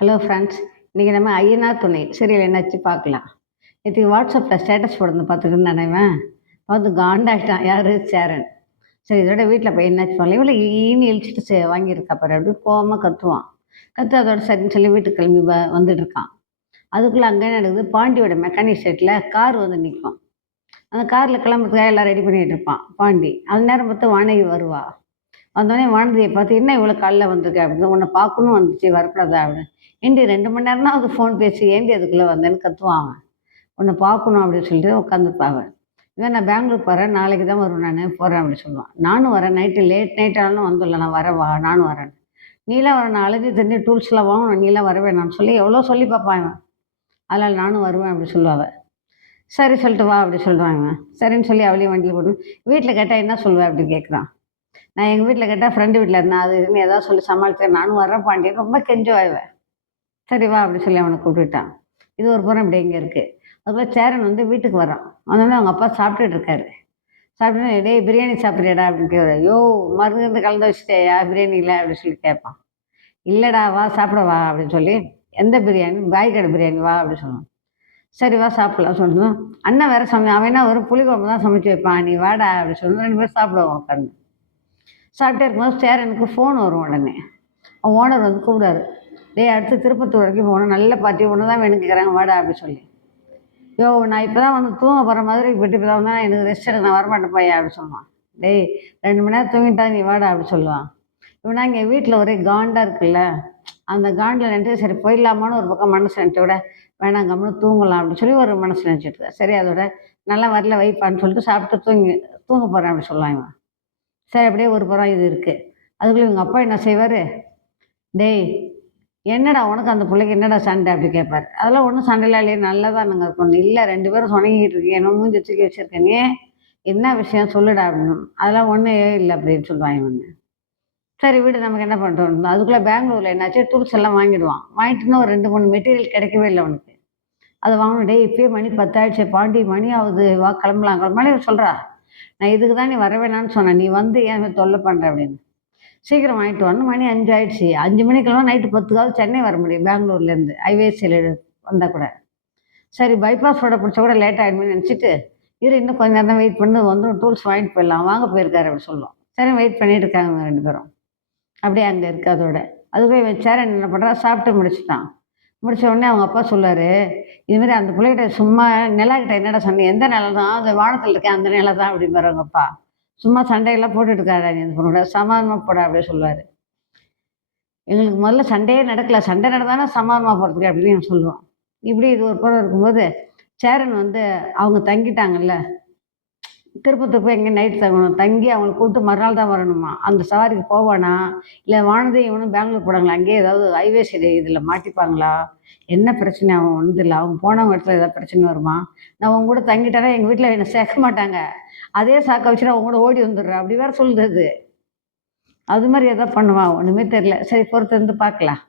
Hello friends. இன்றைக்கி நம்ம ஐயனார் துணை சீரியல் என்னாச்சு பார்க்கலாம். நேற்று வாட்ஸ்அப்பில் ஸ்டேட்டஸ் போடுறது பார்த்துட்டு இருந்தானேவன் பார்த்து காண்டாகிட்டான். யார்? சேரன். சரி இதோட வீட்டில் போய் என்னாச்சு பண்ணல இவ்வளோ ஈன்னு இழிச்சிட்டு வாங்கியிருக்கா பாரு அப்படி கோவமாக கத்துவான். கத்து அதோட சரின்னு சொல்லி வீட்டுக்கு கிளம்பி வந்துட்டு இருக்கான். அதுக்குள்ளே அங்கே என்ன நடக்குது, பாண்டியோட மெக்கானிக் ஷெட்டில் கார் வந்து நிற்கும். அந்த காரில் கிளம்புறதுக்காக எல்லாம் ரெடி பண்ணிகிட்டு இருப்பான் பாண்டி. அந்த நேரம் பார்த்து வானகி வருவா. வந்தோடனே வானதியை பார்த்து என்ன இவ்வளோ காலைல வந்திருக்க அப்படின்னு, உன்னை பார்க்கணும் வந்துச்சு வரக்கூடாதா அப்படின்னு. ஏண்டி 2 மணி நேரம் தான் அது ஃபோன் பேசி ஏண்டி அதுக்குள்ளே வந்தேன்னு கத்துவான் அவன். உன்னை பார்க்கணும் அப்படின்னு சொல்லிட்டு உட்காந்துருப்பாங்க. இவன் நான் பெங்களூர் போகிறேன், நாளைக்கு தான் வருவேன், நான் போகிறேன் அப்படின்னு சொல்லுவான். நானும் வரேன், நைட்டு லேட் நைட் ஆனாலும் வந்துடல, நான் வரேன் வா, நானும் வரேன். நீலாம் வர, நான் அழுது தெரிஞ்சு டூல்ஸ்லாம் வாங்கணும், நீலாம் வரவே நான் சொல்லி எவ்வளோ சொல்லி பார்ப்பான் இவன். அதனால் நானும் வருவேன் அப்படி சொல்லுவாள். சரி சொல்லிட்டு வா அப்படி சொல்லுவான் இவன். சரின்னு சொல்லி அவளையும் வண்டியில் போட்டு வீட்டில் கேட்டால் என்ன சொல்லுவேன் அப்படி கேட்குறான். நான் எங்கள் வீட்டில் கேட்டால் ஃப்ரெண்டு வீட்டில் இருந்தேன், அது இதுன்னு ஏதாவது சொல்லி சமாளித்தேன், நானும் வரேன் பாண்டியன் ரொம்ப கெஞ்சுவாய்வேன். சரி வா அப்படி சொல்லி அவனை கூப்பிட்டுட்டான். இது ஒரு புறம் இப்படி இங்கே இருக்குது. அதுபோல் சேரன் வந்து வீட்டுக்கு வரான். வந்தோடனே அவங்க அப்பா சாப்பிட்டுட்டு இருக்காரு. சாப்பிட்டு டேய் பிரியாணி சாப்பிட்றியாடா அப்படின்னு கேட்குறாரு. யோ மருந்து கலந்து வச்சுட்டேயா பிரியாணி இல்லை அப்படின்னு சொல்லி கேட்பான். இல்லைடா வா சாப்பிட வா அப்படின்னு சொல்லி, எந்த பிரியாணி? பாய் கடை பிரியாணி வா அப்படின்னு சொல்லுவான். சரி வா சாப்பிடலாம் சொன்னோம். அண்ணன் வேறு அவன் என்ன ஒரு புளிக்குழம்பு தான் சமைச்சு வைப்பான், நீ வாடா அப்படின்னு சொல்லி 2 பேரும் சாப்பிடுவோம் உட்காந்து. சாப்பிட்டே இருக்கும்போது சேரனுக்கு ஃபோன் வரும். உடனே அவன் ஓனர் வந்து கூப்பிடாரு. டேய் அடுத்து திருப்பத்தூர் வரைக்கும் போகணும், நல்ல பார்ட்டி ஒன்று தான் வேணும் கேட்குறாங்க, வாடா அப்படி சொல்லி. யோ நான் இப்போ தான் வந்து தூங்க போகிற மாதிரி போயிட்டு இப்போ தான் எனக்கு ரெஸ்ட் எடுக்க, நான் வரமாட்டேன் பையா அப்படி சொல்லுவான். டேய் 2 மணி நேரம் தூங்கிட்டா நீ வாடா அப்படி சொல்லுவான். இவனா இங்கே வீட்டில் ஒரே காண்டாக இருக்குல்ல, அந்த காண்டில் நினச்சி சரி போயிடலாமான்னு ஒரு பக்கம் மனசு நினச்ச விட வேணாம் கம்முன்னு தூங்கலாம் அப்படின்னு சொல்லி ஒரு மனசு நினச்சிட்டு சரி அதோட நல்லா வரல வைப்பான்னு சொல்லிட்டு சாப்பிட்டு தூங்க போகிறேன் அப்படி சொல்லுவான் இவன். சரி அப்படியே ஒரு புறம் இது இருக்குது. அதுக்குள்ளே இவங்க அப்பா என்ன செய்வார், டேய் என்னடா உனக்கு அந்த பிள்ளைக்கு என்னடா சண்டை அப்படி கேட்பார். அதெல்லாம் ஒன்றும் சண்டைலாம் இல்லையே, நல்லா தான் நாங்கள் இருக்கணும். இல்லை 2 பேரும் சொணங்கிட்டு இருக்கீங்க, என்ன மூஞ்சி தூக்கி வச்சுருக்கேன், நீ என்ன விஷயம் சொல்லுடா அப்படின்னு. அதெல்லாம் ஒன்றும் இல்லை அப்படின்னு சொல்லுவாங்க இவங்க. சரி வீடு நமக்கு என்ன பண்ணுறோம். அதுக்குள்ளே பெங்களூரில் என்னாச்சு, டூல்ஸ் எல்லாம் வாங்கிடுவான். வாங்கிட்டுன்னு ஒரு 2 3 மெட்டீரியல் கிடைக்கவே இல்லை அவனுக்கு. அதை வாங்கணும். டேய் இப்பயே மணி 10 ஆயிடுச்சு, பாண்டி மணி ஆகுது, வா கிளம்பலாம் கிளம்பலாம் சொல்கிறா. நான் இதுக்கு தான் நீ வர வேணான்னு சொன்னேன், நீ வந்து ஏன் தொல்லை பண்ணுற அப்படின்னு. சீக்கிரம் வாங்கிட்டு வரணும், மணி 5 ஆயிடுச்சு. 5 மணிக்கெல்லாம் நைட்டு 10க்காவது சென்னை வர முடியும் பெங்களூர்லேருந்து ஹைவேஸில் வந்தால் கூட. சரி பைபாஸ் ரோட பிடிச்சா கூட லேட் ஆகிடுமே நினச்சிட்டு இன்னும் கொஞ்சம் நேரம் தான் வெயிட் பண்ணி வந்து டூல்ஸ் வாங்கிட்டு போயிடலாம், வாங்க போயிருக்காரு அப்படி சொல்லுவோம். சரி வெயிட் பண்ணிட்டு இருக்காங்க அவங்க 2 பேரும். அப்படியே அங்கே இருக்குது அதோட. அதுவே சேரன் என்ன பண்ணுறா, சாப்பிட்டு முடிச்சுட்டான். முடிச்ச உடனே அவங்க அப்பா சொல்லார், இதுமாரி அந்த பிள்ளைகிட்ட சும்மா நிலாக்கிட்ட என்னடா சொன்னேன், எந்த நிலம் தான் அது வானத்தில் இருக்கேன் அந்த நிலம் தான் அப்படிம்பாரு அவங்க அப்பா. சும்மா சண்டையெல்லாம் போட்டுட்டு இருக்காடா நீ அந்த பொண்ணோட, சமாதானமாக போடா அப்படின்னு சொல்லுவார். எங்களுக்கு முதல்ல சண்டையே நடக்கல, சண்டை நடந்தானே சமாதானமாக போகிறதுக்கு அப்படின்னு சொல்லுவான். இப்படி இது ஒரு புறம் இருக்கும்போது சேரன் வந்து அவங்க தங்கிட்டாங்கல்ல, திருப்பத்தூர் போய் எங்கேயும் நைட் தங்கணும், தங்கி அவங்களை கூப்பிட்டு மறுநாள் தான் வரணுமா. அந்த சவாரிக்கு போவானா இல்லை வானதி இவனும் பெங்களூர் போடாங்களா, அங்கேயே ஏதாவது ஹைவேஸ் இதில் மாட்டிப்பாங்களா, என்ன பிரச்சனை அவன் ஒன்றும் இல்லை, அவங்க போனவங்க இடத்துல ஏதாவது பிரச்சனை வருமா, நான் அவங்க கூட தங்கிட்டானா எங்கள் வீட்டில் என்னை சேர்க்க மாட்டாங்க, அதே சாக்க வச்சுட்டு அவங்க கூட ஓடி வந்துடுறேன் அப்படி வேறு சொல்லுது. அது மாதிரி எதாவது பண்ணுவான், ஒன்றுமே தெரியல. சரி பொறுத்து இருந்து பார்க்கலாம்.